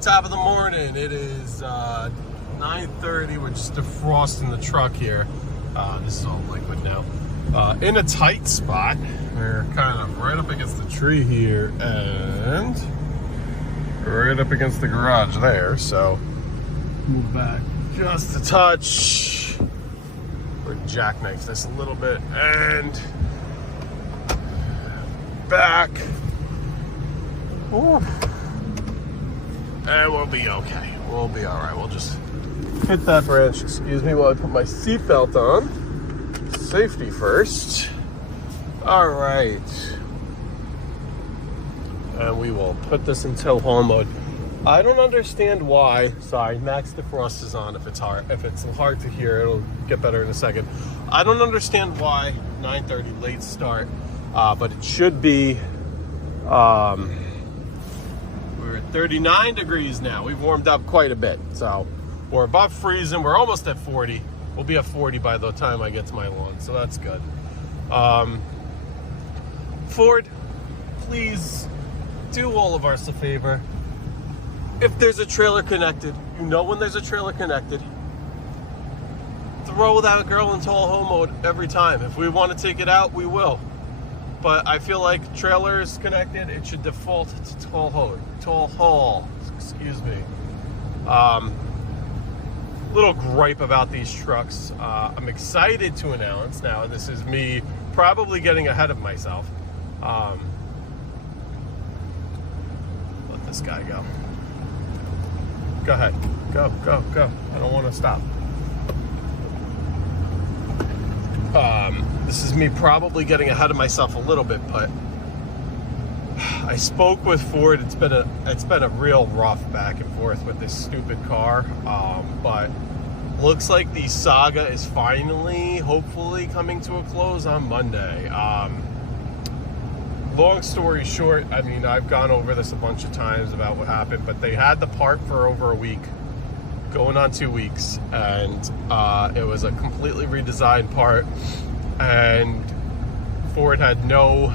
top of the morning. It is 9:30. We're just defrosting the truck here. This is all liquid now. In a tight spot. We're kind of right up against the tree here and right up against the garage there. So move back just a touch. We're jackknife this a little bit and back. Ooh. And we'll be okay. We'll be all right. We'll just hit that branch, excuse me, while I put my seatbelt on. Safety first. All right. And we will put this in tow haul mode. I don't understand why. Sorry, max defrost is on. If it's hard to hear, it'll get better in a second. I don't understand why 9:30 late start, but it should be. We're at 39 degrees now. We've warmed up quite a bit, so we're above freezing. We're almost at 40. We'll be at 40 by the time I get to my lawn, so that's good. Ford, please do all of us a favor. If there's a trailer connected, you know when there's a trailer connected, throw that girl in tow haul mode every time. If we want to take it out, we will. But I feel like trailers connected, it should default to tow haul. Excuse me. Little gripe about these trucks. I'm excited to announce now. This is me probably getting ahead of myself. Let this guy go. Go ahead. Go. I don't want to stop. This is me probably getting ahead of myself a little bit, but I spoke with Ford. It's been a real rough back and forth with this stupid car. But looks like the saga is finally, hopefully, coming to a close on Monday. Long story short, I mean, I've gone over this a bunch of times about what happened, but they had the part for over a week, going on 2 weeks, and it was a completely redesigned part, and Ford had no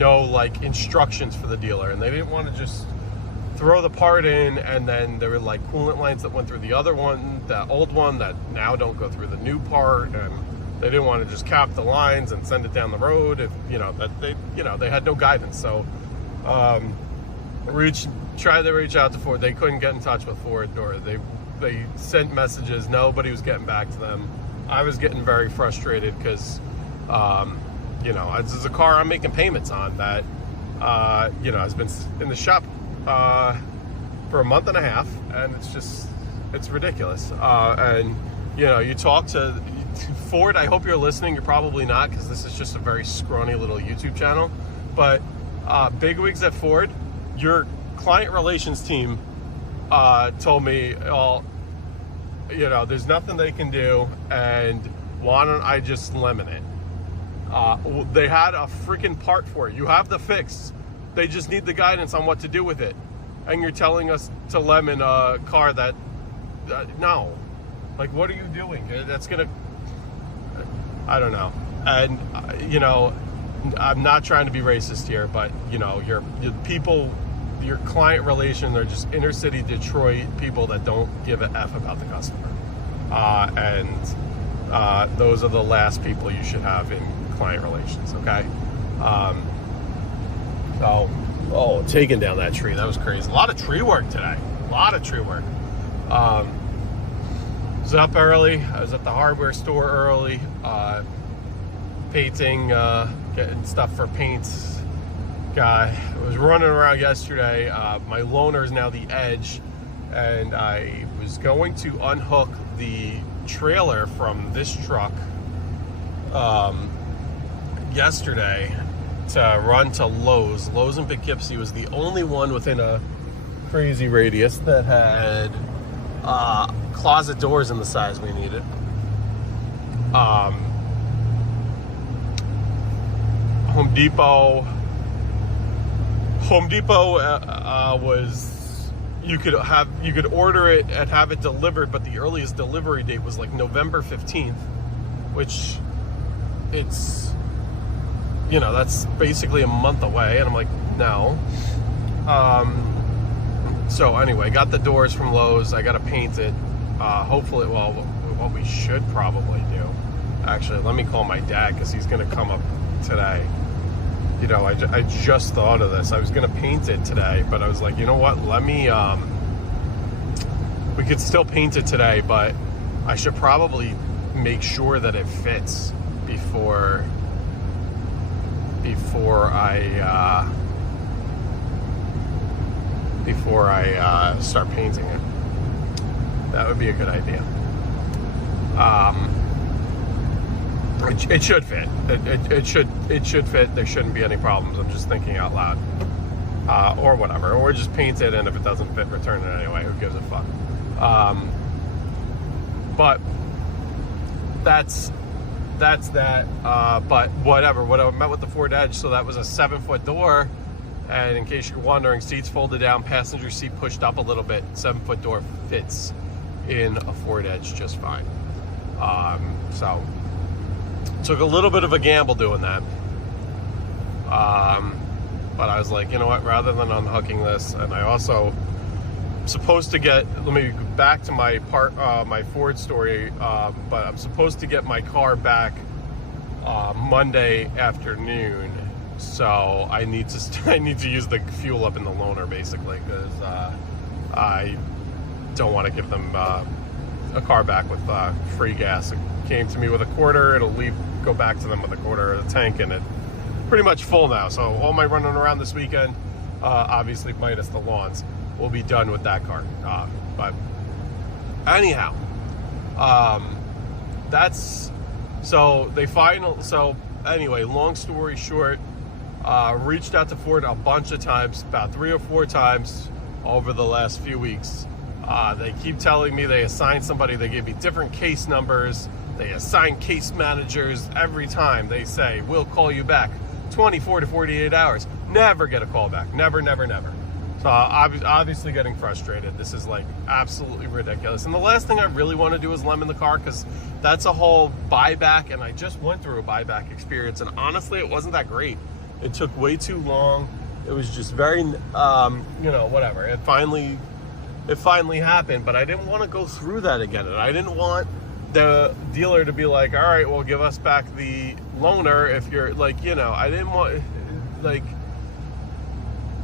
like instructions for the dealer, and they didn't want to just throw the part in, and then there were like coolant lines that went through the other one, that old one that now don't go through the new part, and they didn't want to just cap the lines and send it down the road if they had no guidance. So tried to reach out to Ford. They couldn't get in touch with Ford, or they sent messages. Nobody was getting back to them. I was getting very frustrated because this is a car I'm making payments on that has been in the shop for a month and a half, and it's ridiculous. And you talk to Ford. I hope you're listening. You're probably not, because this is just a very scrawny little YouTube channel. But bigwigs at Ford, your client relations team told me, there's nothing they can do, and why don't I just lemon it? They had a freaking part for it. You have the fix. They just need the guidance on what to do with it. And you're telling us to lemon a car that, no. Like, what are you doing? That's going to, I don't know. And, I'm not trying to be racist here, but, your people, your client relation, they're just inner city Detroit people that don't give a F about the customer. Those are the last people you should have in client relations, okay? Taking down that tree, that was crazy. A lot of tree work today. I was up early. I was at the hardware store early, painting, getting stuff for paints. I was running around yesterday. My loaner is now the Edge, and I was going to unhook the trailer from this truck yesterday to run to Lowe's. Lowe's in Poughkeepsie was the only one within a crazy radius that had closet doors in the size we needed. Home Depot was, you could order it and have it delivered, but the earliest delivery date was like November 15th, which it's, that's basically a month away. And I'm like, no. So anyway, got the doors from Lowe's. I got to paint it. Hopefully, well, what we should probably do. Actually, let me call my dad because he's going to come up today. You know, I just thought of this. I was going to paint it today, but I was like, you know what? Let me, we could still paint it today, but I should probably make sure that it fits before I start painting it. That would be a good idea. It should fit. It should fit. There shouldn't be any problems. I'm just thinking out loud, or whatever. Or just paint it, and if it doesn't fit, return it anyway. Who gives a fuck? But that's that. But whatever. What I met with the Ford Edge, so that was a 7-foot door. And in case you're wondering, seats folded down, passenger seat pushed up a little bit. 7-foot door fits in a Ford Edge just fine. So took a little bit of a gamble doing that. But I was like, you know what? Rather than unhooking this, and I also supposed to get. Let me go back to my my Ford story. But I'm supposed to get my car back Monday afternoon. So I need to use the fuel up in the loaner basically, because I don't want to give them a car back with free gas. It came to me with a quarter. It'll go back to them with a quarter of the tank, and it's pretty much full now. So all my running around this weekend, obviously minus the lawns, will be done with that car. But anyhow, that's so they So anyway, long story short. Reached out to Ford a bunch of times, about 3 or 4 times over the last few weeks. They keep telling me they assigned somebody. They give me different case numbers. They assign case managers every time. They say, we'll call you back 24 to 48 hours. Never get a call back. Never. So obviously getting frustrated. This is like absolutely ridiculous. And the last thing I really want to do is lemon the car, because that's a whole buyback. And I just went through a buyback experience. And honestly, it wasn't that great. It took way too long. It was just very, whatever. It finally happened, but I didn't want to go through that again. And I didn't want the dealer to be like, all right, well, give us back the loaner if you're like, I didn't want, like,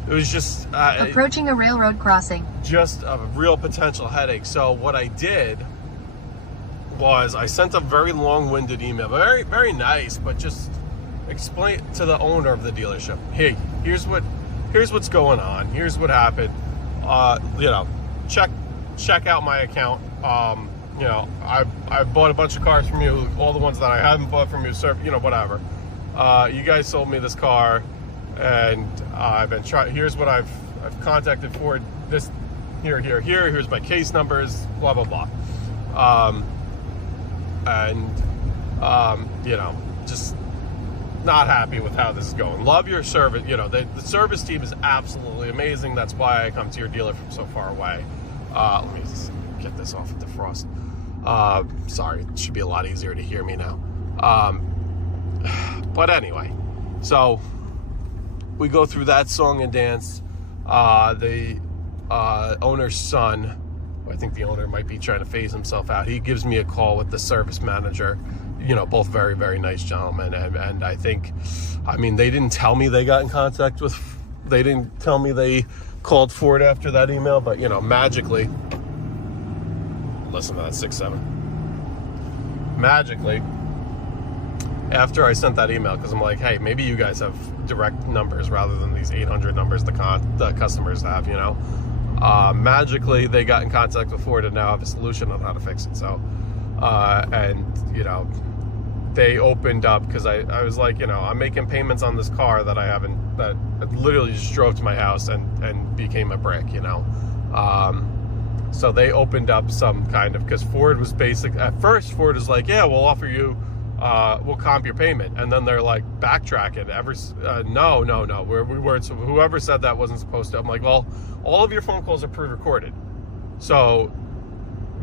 it was just... approaching a railroad crossing. Just a real potential headache. So what I did was I sent a very long-winded email. Very, very nice, but just... explain to the owner of the dealership, hey, here's what's going on, here's what happened, check out my account. I bought a bunch of cars from you, all the ones that I haven't bought from you, whatever. You guys sold me this car, and I've been trying. Here's what I've contacted Ford. This here's my case numbers, blah blah blah. Just not happy with how this is going. Love your service. The service team is absolutely amazing. That's why I come to your dealer from so far away. Let me just get this off the defrost. Sorry, it should be a lot easier to hear me now. But anyway, so we go through that song and dance. The owner's son, I think the owner might be trying to phase himself out. He gives me a call with the service manager. Both very, very nice gentlemen. And I think, they didn't tell me they got in contact with, they didn't tell me they called Ford after that email, but, magically, listen to that 6.7. Magically, after I sent that email, because I'm like, hey, maybe you guys have direct numbers rather than these 800 numbers the customers have, magically, they got in contact with Ford and now have a solution on how to fix it. So, they opened up, because I was like, I'm making payments on this car that that literally just drove to my house and became a brick, so they opened up some kind of, because Ford was at first Ford was like, yeah, we'll offer you, we'll comp your payment. And then they're like, backtrack it. No, we weren't, so whoever said that wasn't supposed to. I'm like, well, all of your phone calls are pre-recorded. So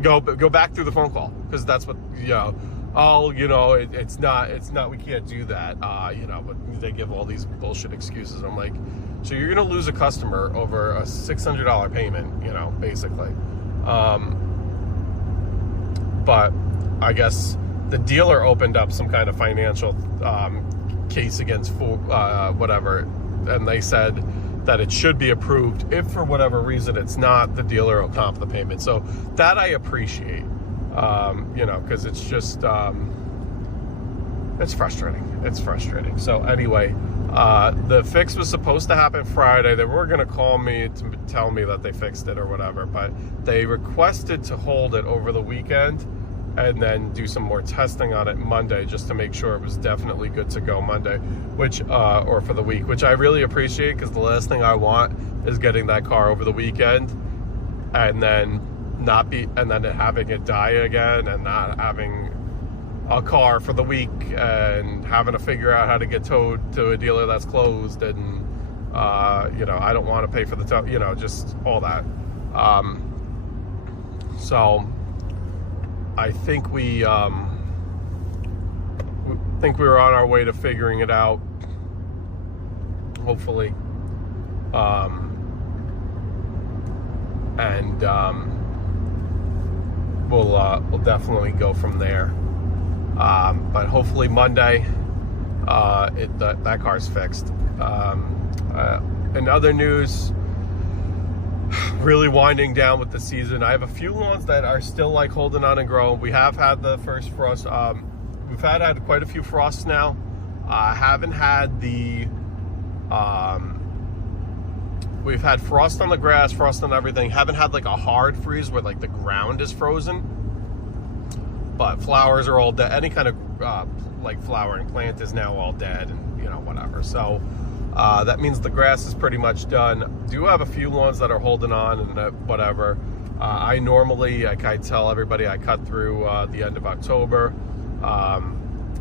go back through the phone call, because that's what, oh, it's not, we can't do that, but they give all these bullshit excuses. I'm like, so you're going to lose a customer over a $600 payment, basically. But I guess the dealer opened up some kind of financial case against whatever, and they said that it should be approved. If for whatever reason it's not, the dealer will comp the payment. So that I appreciate, because it's just, it's frustrating. It's frustrating. So anyway, the fix was supposed to happen Friday. They were going to call me to tell me that they fixed it or whatever, but they requested to hold it over the weekend and then do some more testing on it Monday, just to make sure it was definitely good to go Monday, which or for the week, which I really appreciate, because the last thing I want is getting that car over the weekend and then having it die again, and not having a car for the week and having to figure out how to get towed to a dealer that's closed, and I don't want to pay for the tow, just all that. So I think we were on our way to figuring it out, hopefully, and we'll definitely go from there. But hopefully Monday, that car's fixed. In other news, really winding down with the season. I have a few lawns that are still like holding on and growing. We have had the first frost. We've had quite a few frosts now. Haven't had the we've had frost on the grass, frost on everything. Haven't had like a hard freeze where like the ground is frozen, but flowers are all dead. Any kind of like flowering plant is now all dead, and whatever. So that means the grass is pretty much done. Do have a few lawns that are holding on and whatever. I normally, like I tell everybody, I cut through the end of October.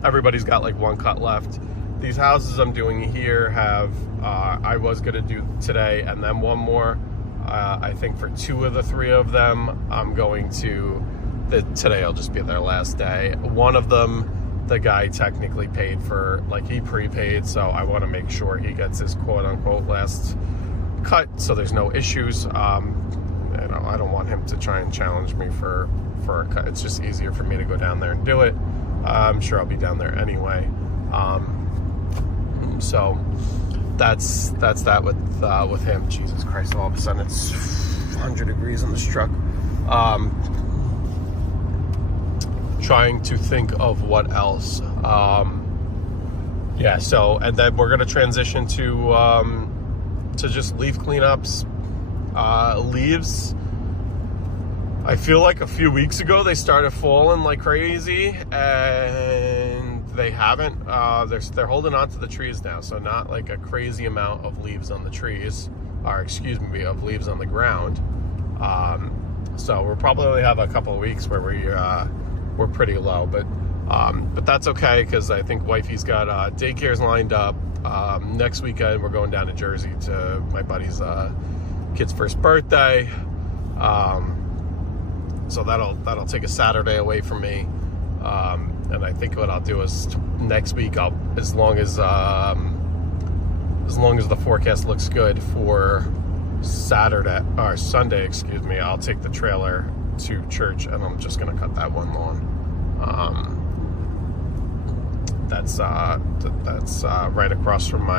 Everybody's got like one cut left. These houses I'm doing here have, I was going to do today and then one more. I think for 2 of the 3 of them, I'm going to, today will just be their last day. One of them, the guy technically paid for, like he prepaid, so I want to make sure he gets his quote-unquote last cut, so there's no issues. I don't want him to try and challenge me for a cut. It's just easier for me to go down there and do it. I'm sure I'll be down there anyway. So that's that with him. Jesus Christ! All of a sudden it's 100 degrees in this truck. Trying to think of what else. So, and then we're going to transition to just leaf cleanups. Leaves, I feel like a few weeks ago they started falling like crazy, and they haven't. They're holding on to the trees now, so not like a crazy amount of leaves on the trees, or excuse me, of leaves on the ground. So we'll probably have a couple of weeks where we're pretty low, but that's okay, because I think wifey's got daycares lined up. Next weekend we're going down to Jersey to my buddy's kid's first birthday, so that'll take a Saturday away from me, and I think what I'll do is next week, as long as the forecast looks good for Sunday, I'll take the trailer to church, and I'm just gonna cut that one lawn. That's right across from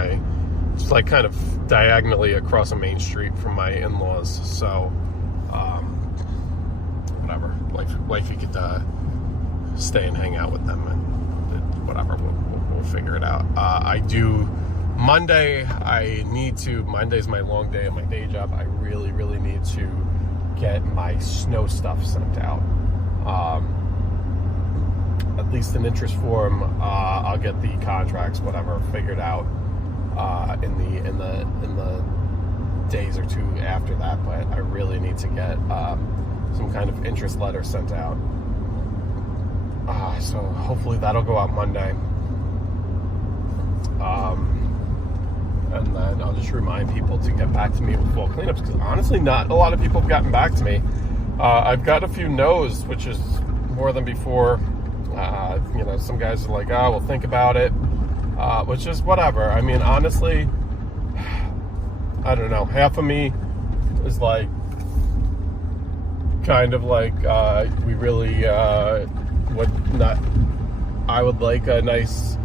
it's like kind of diagonally across a main street from my in-laws. So whatever, wifey could stay and hang out with them, and whatever, we'll figure it out. Monday's my long day at my day job. I really need to get my snow stuff sent out. At least in interest form. I'll get the contracts, whatever, figured out in the days or 2 after that. But I really need to get some kind of interest letter sent out. So hopefully that'll go out Monday. And then I'll just remind people to get back to me with fall cleanups, because honestly, not a lot of people have gotten back to me. I've got a few no's, which is more than before. You know, some guys are like, oh, we'll think about it, which is whatever. I mean, honestly, I don't know. Half of me is like, kind of like, we really would not. I would like a nice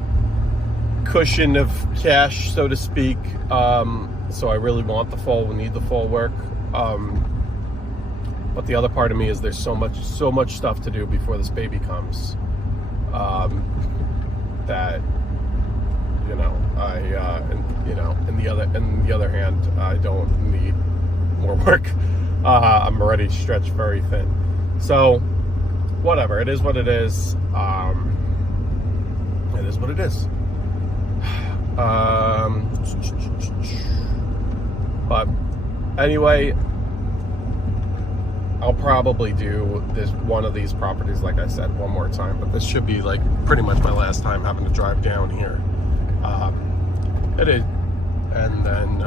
cushion of cash, so to speak. So I really want the fall. We need the fall work. But the other part of me is there's so much stuff to do before this baby comes. That, you know, in the other hand, I don't need more work. I'm already stretched very thin. So, whatever. It is what it is. It is what it is. But anyway, I'll probably do this one of these properties, like I said, one more time. But this should be like pretty much my last time having to drive down here. It is, and then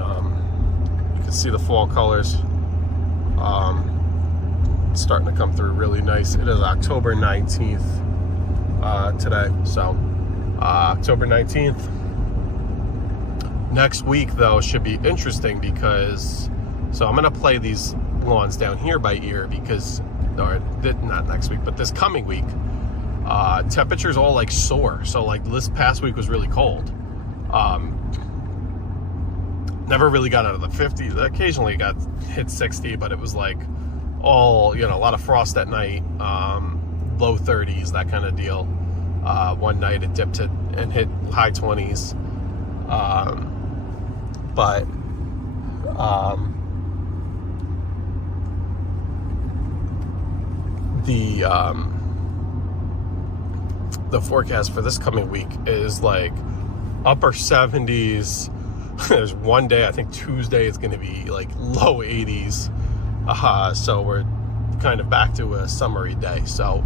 you can see the fall colors starting to come through really nice. It is October 19th today, so October 19th. Next week, though, should be interesting because, so I'm going to play these lawns down here by ear because, or not next week, but this coming week, temperatures all like soar. So like this past week was really cold. Never really got out of the 50s. Occasionally got hit 60, but it was like all, you know, a lot of frost at night, low 30s, that kind of deal. One night it dipped it and hit high 20s. But the forecast for this coming week is like upper 70s. There's one day, I think Tuesday, it's going to be like low 80s. So we're kind of back to a summery day. So,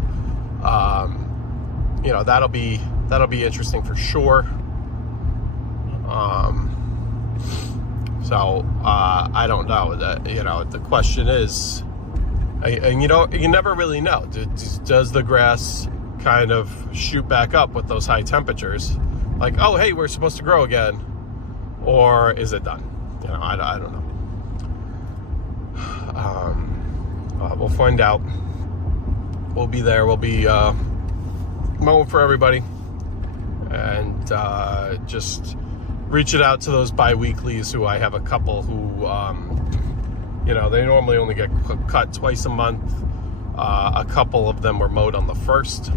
you know, that'll be interesting for sure. So I don't know. That, you know, the question is, and you know, you never really know. Does the grass kind of shoot back up with those high temperatures? Like, oh, hey, we're supposed to grow again, or is it done? You know, I don't know. We'll find out. We'll be there. We'll be mowing for everybody, and just reaching out to those bi-weeklies who I have a couple who, you know, they normally only get cut twice a month. A couple of them were mowed on the 1st.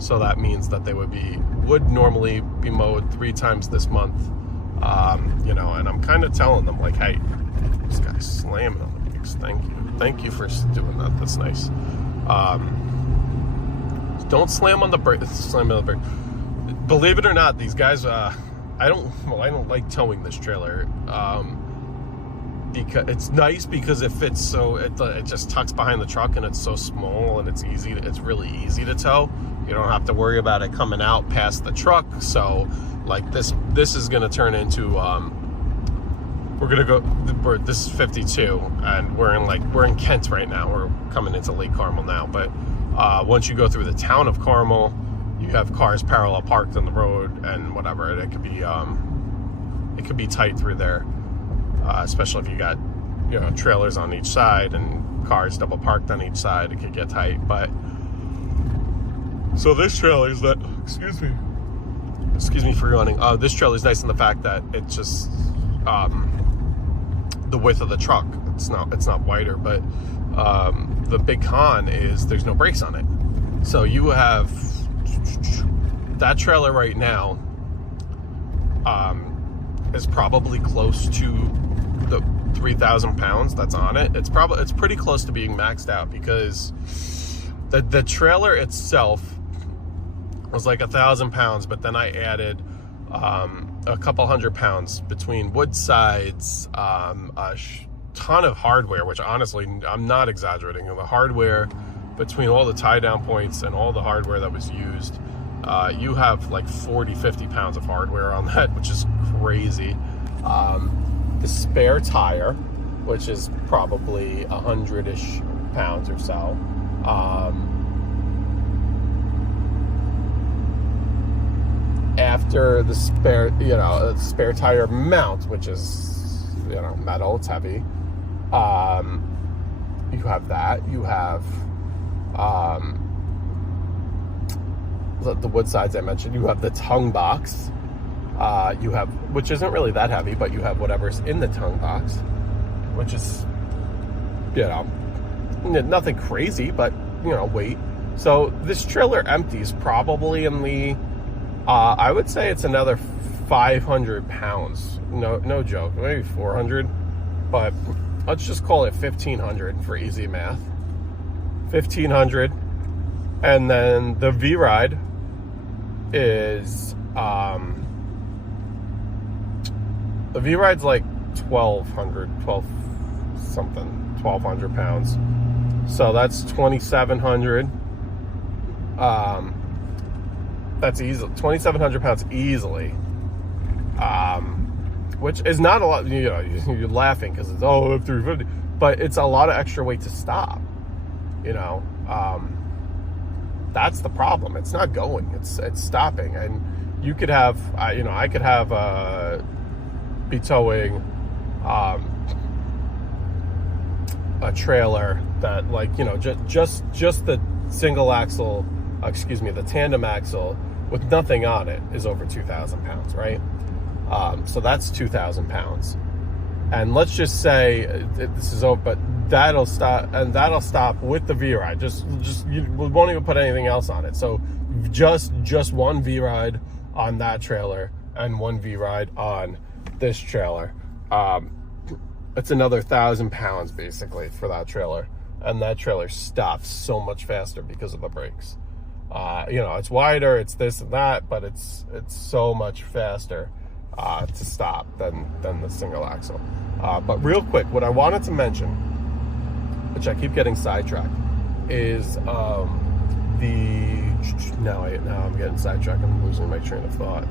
So that means that they would normally be mowed 3 times this month. You know, and I'm kind of telling them like, hey, this guy's slamming on the brakes. Thank you for doing that. That's nice. Don't slam on the brakes. Slam on the brake. Believe it or not, these guys, I don't like towing this trailer, because it's nice because it fits, so it just tucks behind the truck and it's so small and it's really easy to tow. You don't have to worry about it coming out past the truck. So like this is going to turn into, this is 52 and we're in Kent right now. We're coming into Lake Carmel now, but once you go through the town of Carmel, you have cars parallel parked on the road and whatever. It could be tight through there, especially if you got, you know, trailers on each side and cars double parked on each side. It could get tight. But so this trailer is that. Excuse me for yawning. This trailer is nice in the fact that it just the width of the truck. It's not wider, but the big con is there's no brakes on it. So you have that trailer right now is probably close to the 3,000 pounds that's on it. It's pretty close to being maxed out because the trailer itself was like 1,000 pounds, but then I added a couple hundred pounds between wood sides, a ton of hardware, which honestly, I'm not exaggerating. The hardware between all the tie down points and all the hardware that was used, you have like 40-50 pounds of hardware on that, which is crazy. The spare tire, which is probably 100-ish pounds or so. after the spare tire mount, which is, metal, it's heavy. You have that. You have the wood sides I mentioned. You have the tongue box. You have, which isn't really that heavy, but you have whatever's in the tongue box, which is, nothing crazy, but, weight. So this trailer empties probably in the, I would say it's another 500 pounds. No joke, maybe 400, but let's just call it 1,500 for easy math. 1,500. And then the V-Ride is, the V-Ride's like 1,200 pounds. So that's 2,700. That's easy, 2,700 pounds easily. Which is not a lot. You're laughing because it's 350, but it's a lot of extra weight to stop. That's the problem. It's not going. It's stopping, and you could have. I could have be towing a trailer that, just the single axle, the tandem axle with nothing on it is over 2,000 pounds, right? So that's 2,000 pounds. And let's just say this is over, but that'll stop with the V-Ride. We won't even put anything else on it. So just one V-Ride on that trailer and one V-Ride on this trailer. It's another 1,000 pounds basically for that trailer. And that trailer stops so much faster because of the brakes. It's wider, it's this and that, but it's so much faster to stop than the single axle. But real quick, what I wanted to mention, which I keep getting sidetracked, is now I'm getting sidetracked. I'm losing my train of thought.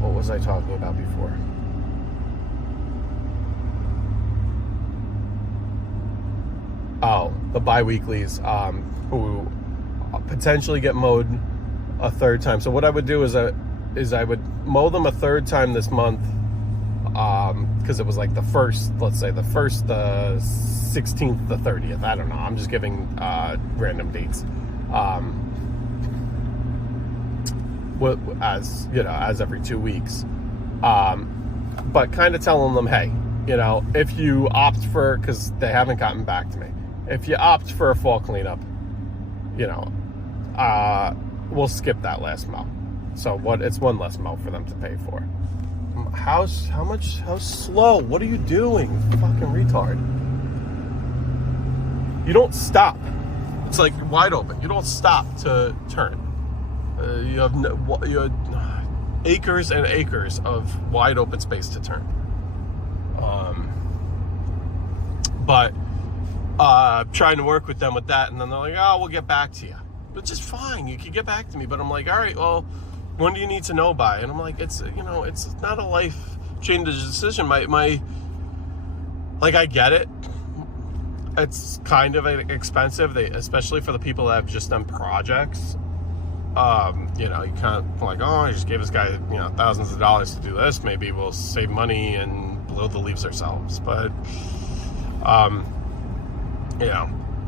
What was I talking about before? Oh, the bi-weeklies who potentially get mowed a third time. So what I would do is I would mow them a third time this month, because it was like the 16th, the 30th. I don't know. I'm just giving random dates. As every 2 weeks. But kind of telling them, hey, if you opt for, because they haven't gotten back to me, if you opt for a fall cleanup, we'll skip that last mow. So it's one less mow for them to pay for. How slow? What are you doing? Fucking retard. You don't stop. It's like wide open. You don't stop to turn. You have acres and acres of wide open space to turn. But trying to work with them with that, and then they're like, "Oh, we'll get back to you." Which is fine. You can get back to me, but I'm like, all right, well, when do you need to know by? And I'm like, it's not a life-changing decision. I get it. It's kind of expensive, especially for the people that have just done projects. You kind of like, oh, I just gave this guy, thousands of dollars to do this. Maybe we'll save money and blow the leaves ourselves. But,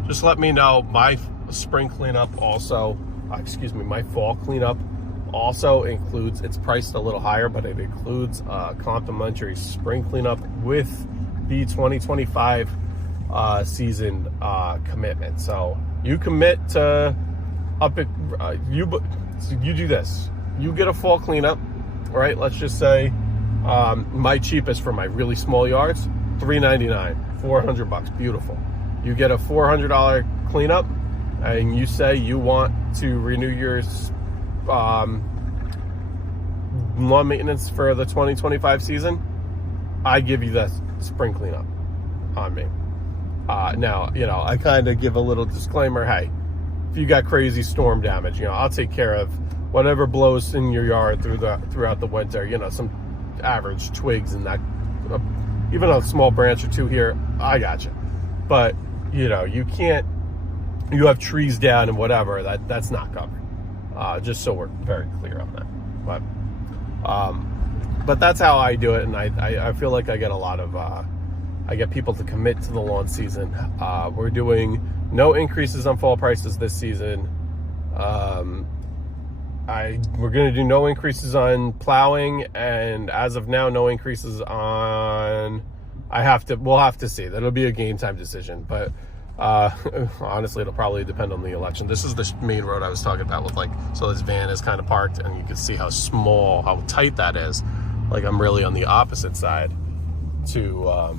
just let me know. My spring cleanup also, my fall cleanup also includes, it's priced a little higher, but it includes a complimentary spring cleanup with the 2025 season commitment. So you commit to you do this. You get a fall cleanup, right? Let's just say my cheapest for my really small yards, $3.99, $400, beautiful. You get a $400 cleanup, and you say you want to renew your lawn maintenance for the 2025 season, I give you that spring cleanup on me. Now, I kind of give a little disclaimer. Hey, if you got crazy storm damage, I'll take care of whatever blows in your yard throughout the winter. Some average twigs and that, even a small branch or two here, I got you. But you can't. You have trees down and whatever, that's not covered. just so we're very clear on that. But that's how I do it, and I feel like I get a lot of I get people to commit to the lawn season. We're doing no increases on fall prices this season. We're going to do no increases on plowing, and as of now, no increases on. We'll have to see. That'll be a game time decision, but honestly, it'll probably depend on the election. This is the main road I was talking about with so this van is kind of parked, and you can see how tight that is. Like I'm really on the opposite side to